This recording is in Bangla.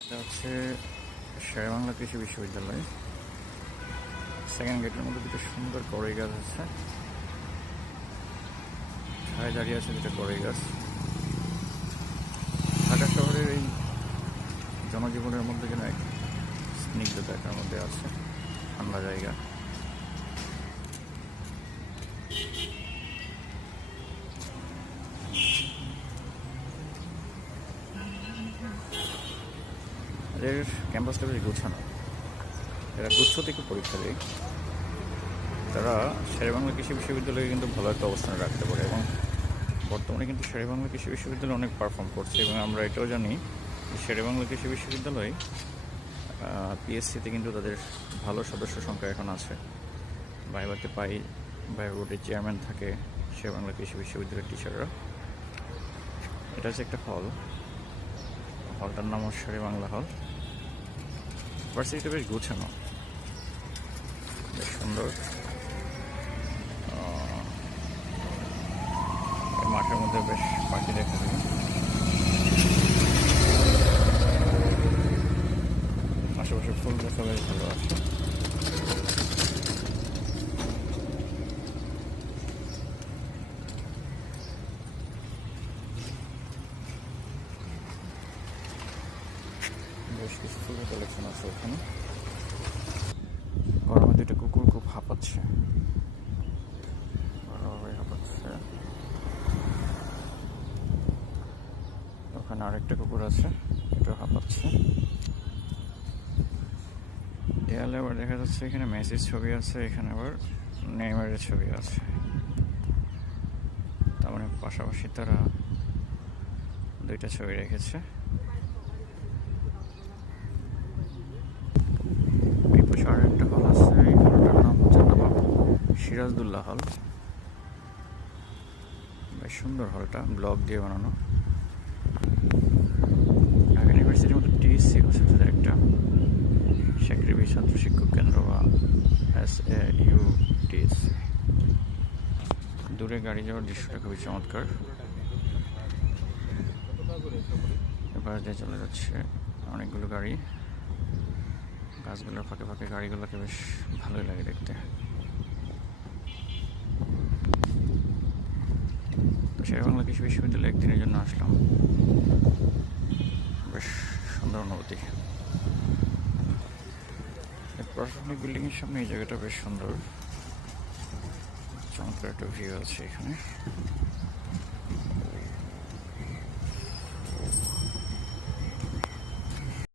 এটা হচ্ছে শেরেবাংলা কৃষি বিশ্ববিদ্যালয়। সেকেন্ড গেটের মধ্যে দুটো সুন্দর কড়ই গাছ আছে, ছায় দাঁড়িয়ে আছে দুটো কড়ই গাছ। ঢাকা শহরের এই জনজীবনের মধ্যে যেন এক স্নিগ্ধতা এটার মধ্যে আছে, ঠান্ডা জায়গা। এদের ক্যাম্পাসটা বেশ গোছানো, এরা গুচ্ছতে একটু পরীক্ষা দেয়। তারা শেরেবাংলা কৃষি বিশ্ববিদ্যালয়ে কিন্তু ভালো একটা অবস্থানে রাখতে পারে এবং বর্তমানে কিন্তু শেরেবাংলা কৃষি বিশ্ববিদ্যালয় অনেক পারফর্ম করছে। এবং আমরা এটাও জানি যে শেরেবাংলা কৃষি বিশ্ববিদ্যালয়ে পিএসসিতে কিন্তু তাদের ভালো সদস্য সংখ্যা এখন আছে। ভাইভাতে পাই, ভাইভা বোর্ডের চেয়ারম্যান থাকে শেরেবাংলা কৃষি বিশ্ববিদ্যালয়ের টিচাররা। এটা হচ্ছে একটা হলটার নাম শেরেবাংলা হল। ভার্সিটিটা বেশ গোছানো, বেশ সুন্দর। মাঠের মধ্যে বেশ পাখি দেখা যায়, আশেপাশে ফুল দেখা বেশ ভালো আছে। বেশ কিছু ফুলের কালেকশন আছে ওখানে। গরমে দুটো কুকুর খুব হাঁপাচ্ছে, ভালোভাবে হাঁপাচ্ছে। ওখানে আরেকটা কুকুর আছে, এটাও হাঁপাচ্ছে। দেয়ালে আবার দেখা যাচ্ছে এখানে মেসির ছবি আছে, এখানে আবার নেইমারের ছবি আছে। তার মানে পাশাপাশি তারা দুইটা ছবি রেখেছে। এই পাশে আর একটা হল আছে, এই হলটার নাম হচ্ছে নবাব সিরাজদৌল্লা হল। বেশ সুন্দর হলটা, ব্লক দিয়ে বানানো। ঢাকা ইউনিভার্সিটির মধ্যে টিএসসি আছে তাদের একটা চাকরিবী ছাত্র শিক্ষক কেন্দ্র বা SAUTSC। দূরে গাড়ি যাওয়ার দৃশ্যটা খুবই চমৎকার। এবার দিয়ে চলে যাচ্ছে অনেকগুলো গাড়ি, গাছগুলোর ফাঁকে ফাঁকে গাড়িগুলোকে বেশ ভালোই লাগে দেখতে। তো শেরেবাংলা কৃষি বিশ্ববিদ্যালয়ে একদিনের জন্য আসলাম, বেশ সুন্দর অনুভূতি। প্রশাসনিক বিল্ডিংয়ের সামনে এই জায়গাটা বেশ সুন্দর, চমৎকার একটা ভিউ আছে এখানে।